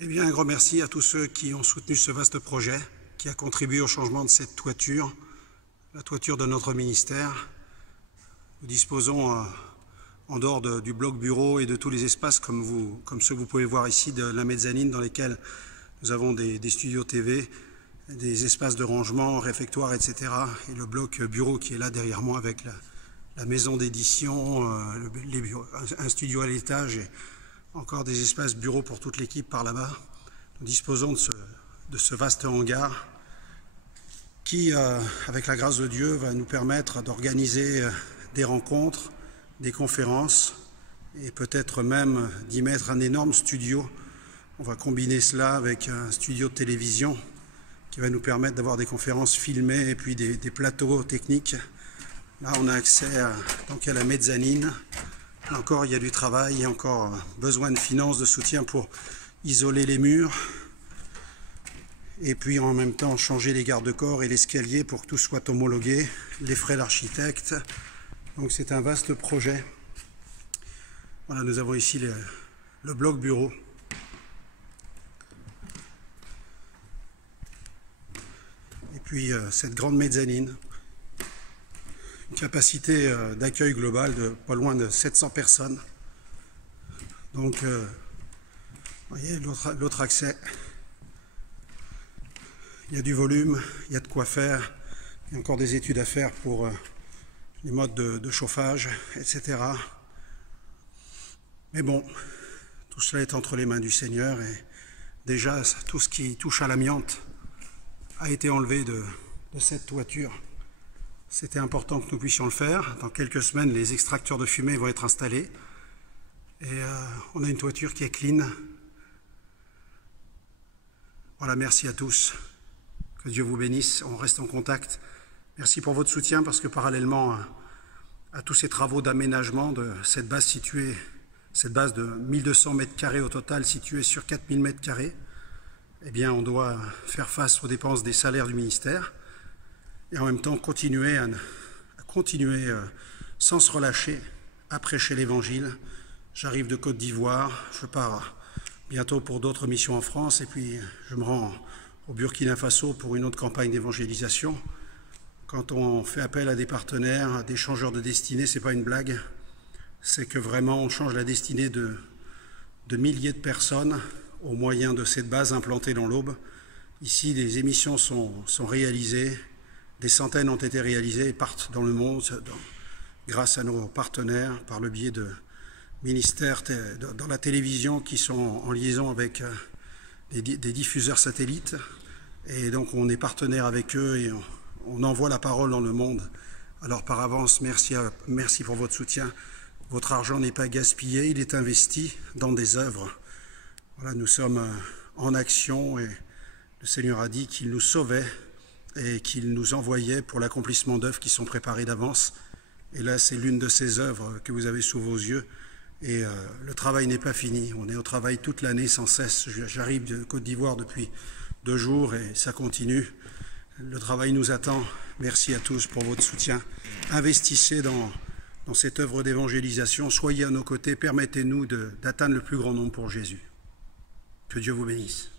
Eh bien, un grand merci à tous ceux qui ont soutenu ce vaste projet, qui a contribué au changement de cette toiture, la toiture de notre ministère. Nous disposons, en dehors du bloc bureau et de tous les espaces comme ceux que vous pouvez voir ici, de la mezzanine dans lesquels nous avons des studios TV, des espaces de rangement, réfectoires, etc. Et le bloc bureau qui est là derrière moi avec la maison d'édition, un studio à l'étage et encore des espaces bureaux pour toute l'équipe par là-bas. Nous disposons de ce vaste hangar qui, avec la grâce de Dieu, va nous permettre d'organiser des rencontres, des conférences et peut-être même d'y mettre un énorme studio. On va combiner cela avec un studio de télévision qui va nous permettre d'avoir des conférences filmées et puis des plateaux techniques. Là, on a accès donc à la mezzanine. Là encore, il y a du travail, il y a encore besoin de finances, de soutien pour isoler les murs. Et puis en même temps, changer les garde-corps et l'escalier pour que tout soit homologué, les frais d'architecte. Donc c'est un vaste projet. Voilà, nous avons ici le bloc bureau. Et puis cette grande mezzanine. Une capacité d'accueil globale de pas loin de 700 personnes. Donc, vous voyez, l'autre accès. Il y a du volume, il y a de quoi faire. Il y a encore des études à faire pour les modes de chauffage, etc. Mais bon, tout cela est entre les mains du Seigneur et déjà tout ce qui touche à l'amiante a été enlevé de cette toiture. C'était important que nous puissions le faire. Dans quelques semaines, les extracteurs de fumée vont être installés. Et on a une toiture qui est clean. Voilà, merci à tous. Que Dieu vous bénisse. On reste en contact. Merci pour votre soutien parce que parallèlement à tous ces travaux d'aménagement de cette base située, cette base de 1200 mètres carrés au total située sur 4000 mètres carrés, eh bien, on doit faire face aux dépenses des salaires du ministère. Et en même temps continuer sans se relâcher à prêcher l'Évangile. J'arrive de Côte d'Ivoire, je pars bientôt pour d'autres missions en France et puis je me rends au Burkina Faso pour une autre campagne d'évangélisation. Quand on fait appel à des partenaires, à des changeurs de destinée, c'est pas une blague, c'est que vraiment on change la destinée de milliers de personnes au moyen de cette base implantée dans l'Aube. Ici, des émissions sont réalisées. Des centaines ont été réalisées et partent dans le monde grâce à nos partenaires par le biais de ministères dans la télévision qui sont en liaison avec des diffuseurs satellites. Et donc on est partenaire avec eux et on envoie la parole dans le monde. Alors par avance, merci pour votre soutien. Votre argent n'est pas gaspillé, il est investi dans des œuvres. Voilà, nous sommes en action et le Seigneur a dit qu'il nous sauvait et qu'il nous envoyait pour l'accomplissement d'œuvres qui sont préparées d'avance. Et là, c'est l'une de ces œuvres que vous avez sous vos yeux. Et le travail n'est pas fini. On est au travail toute l'année sans cesse. J'arrive de Côte d'Ivoire depuis 2 jours et ça continue. Le travail nous attend. Merci à tous pour votre soutien. Investissez dans cette œuvre d'évangélisation. Soyez à nos côtés. Permettez-nous d'atteindre le plus grand nombre pour Jésus. Que Dieu vous bénisse.